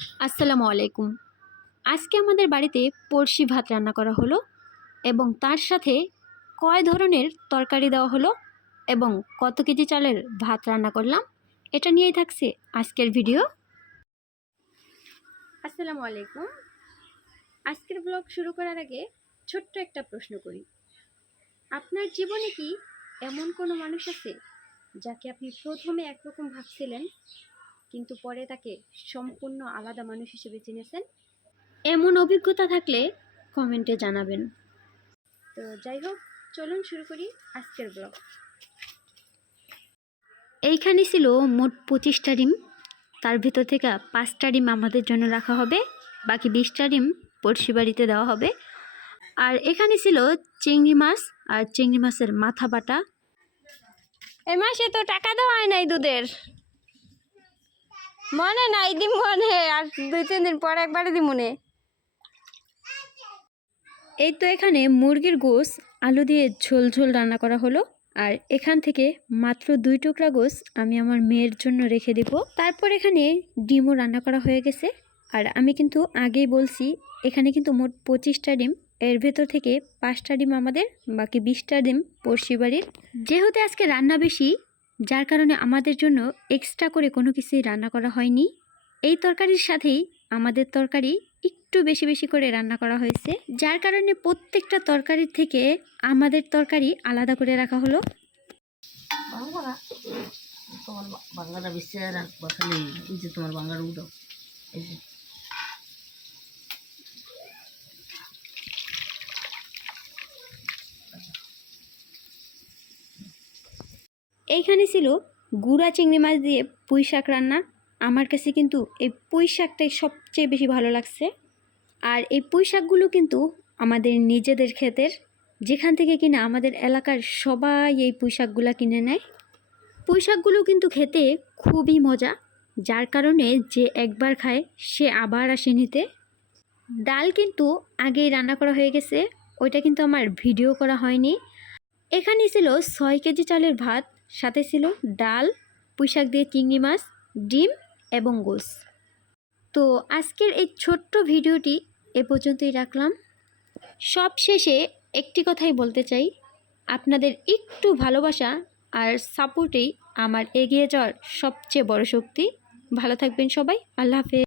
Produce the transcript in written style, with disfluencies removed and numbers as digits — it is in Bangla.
আসসালামু আলাইকুম। আজকে আমাদের বাড়িতে পড়শি ভাত রান্না করা হলো এবং তার সাথে কয় ধরনের তরকারি দেওয়া হলো এবং কত কেজি চালের ভাত রান্না করলাম, এটা নিয়েই থাকছে আজকের ভিডিও। আসসালামু আলাইকুম। আজকের ব্লগ শুরু করার আগে ছোট্ট একটা প্রশ্ন করি। আপনার জীবনে কি এমন কোনো মানুষ আছে যাকে আপনি প্রথমে একরকম ভাবছিলেন কিন্তু পরে তাকে সম্পূর্ণ আলাদা মানুষ হিসেবে চিনেছেন? এমন অভিজ্ঞতা থাকলে কমেন্টে জানাবেন। তো যাই হোক, চলুন শুরু করি আজকের ব্লগ। এইখানে ছিল মোট 25টা ডিম। তার ভিতর থেকে 5টা ডিম আমাদের জন্য রাখা হবে, বাকি 20টা ডিম পড়শি বাড়িতে দেওয়া হবে। আর এখানে ছিল চিংড়ি মাছ আর চিংড়ি মাছের মাথা বাটা। এই মাসে তো টাকা দেওয়া হয় নাই দুধের, মনে নাই দিম মনে, আর 2-3 দিন পর একবারে দিম মনে। এই তো এখানে মুরগির গোশ আলু দিয়ে ঝোল ঝোল রান্না করা হলো। আর এখান থেকে মাত্র 2 টুকরা গোশ আমি আমার মেয়ের জন্য রেখে দেব। তারপর এখানে ডিমও রান্না করা হয়ে গেছে। আর আমি কিন্তু আগেই বলছি, এখানে কিন্তু মোট 25টা ডিম, এর ভেতর থেকে 5টা ডিম আমাদের, বাকি 20টা ডিম পড়শি বাড়ির। যেহেতু আজকে রান্না বেশি, যার কারণে আমাদের জন্য এক্সট্রা করে কোনো কিছুই রান্না করা হয়নি। এই তরকারির সাথেই আমাদের তরকারি একটু বেশি বেশি করে রান্না করা হয়েছে, যার কারণে প্রত্যেকটা তরকারির থেকে আমাদের তরকারি আলাদা করে রাখা হলো। তোমার বাংলাটা বেশি রাখবা, খালি এই যে তোমার বাংলাটা উঠাও, এই যে এইখানে ছিল গুঁড়া চিংড়ি মাছ দিয়ে পুঁই শাক রান্না। আমার কাছে কিন্তু এই পুঁই শাকটাই সবচেয়ে বেশি ভালো লাগছে। আর এই পুঁই শাকগুলো কিন্তু আমাদের নিজেদের ক্ষেতের, যেখান থেকে কিনা আমাদের এলাকার সবাই এই পুঁই শাকগুলো কিনে নেয়। পুঁই শাকগুলো কিন্তু খেতে খুবই মজা, যার কারণে যে একবার খায় সে আবার আসে নিতে। ডাল কিন্তু আগেই রান্না করা হয়ে গেছে, ওইটা কিন্তু আমার ভিডিও করা হয়নি। এখানে ছিল 6 কেজি চালের ভাত, সাথে ছিল ডাল, পুঁই শাক দিয়ে চিংড়ি মাছ, ডিম এবং গোশ। তো আজকের এই ছোট্ট ভিডিওটি এ পর্যন্তই রাখলাম। সব শেষে একটি কথাই বলতে চাই, আপনাদের একটু ভালোবাসা আর সাপোর্টেই আমার এগিয়ে যাওয়ার সবচেয়ে বড় শক্তি। ভালো থাকবেন সবাই, আল্লাহ হাফেজ।